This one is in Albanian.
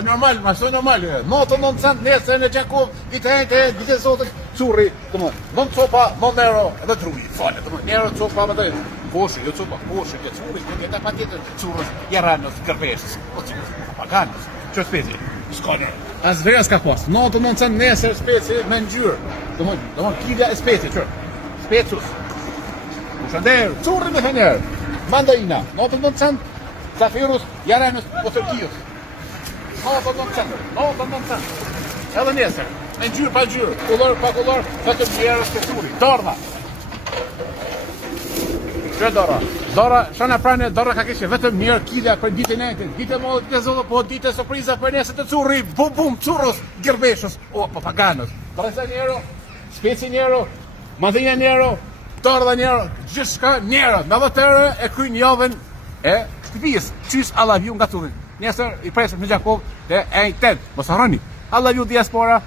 Normal, ma shto normal. 99 cent nesër në Gjakov, vite zotit, curri, non copa, non euro, edhe truji, fale, euro copa më të koshi, jo copa, koshi, jo curri, këta pa tjetër, currës, jaranës, kërpeshës, o cikës, paganës, që speci, s'ka ne. As vera s'ka pas, 99 cent nesër speci me ngjyrë, domon kidja e speci, që, specus, ushander, curri me fener, mandarina, 99 cent, zafirus, jaranës, otërkijës. 99 cent. Edhe nesër, me ngjyrë pa ngjyrë, kullor pa kullor, vetëm njerëz të turi. Dorra. Që dorra? Dorra, shana pranë dorra ka kishë vetëm mirë kidja për ditën e natën. Ditë më të zollë, po ditë surpriza për nesër të curri, bum curros, gërbeshës, o papaganës. 30 euro, speci euro, mandina euro, dorra euro, gjithçka euro. 90 euro e kryen javën e shtëpisë. Çish Allah viu nga tulli. Nesër i presim në Gjakov dhe e i tet, mos harroni. Allah ju diaspora,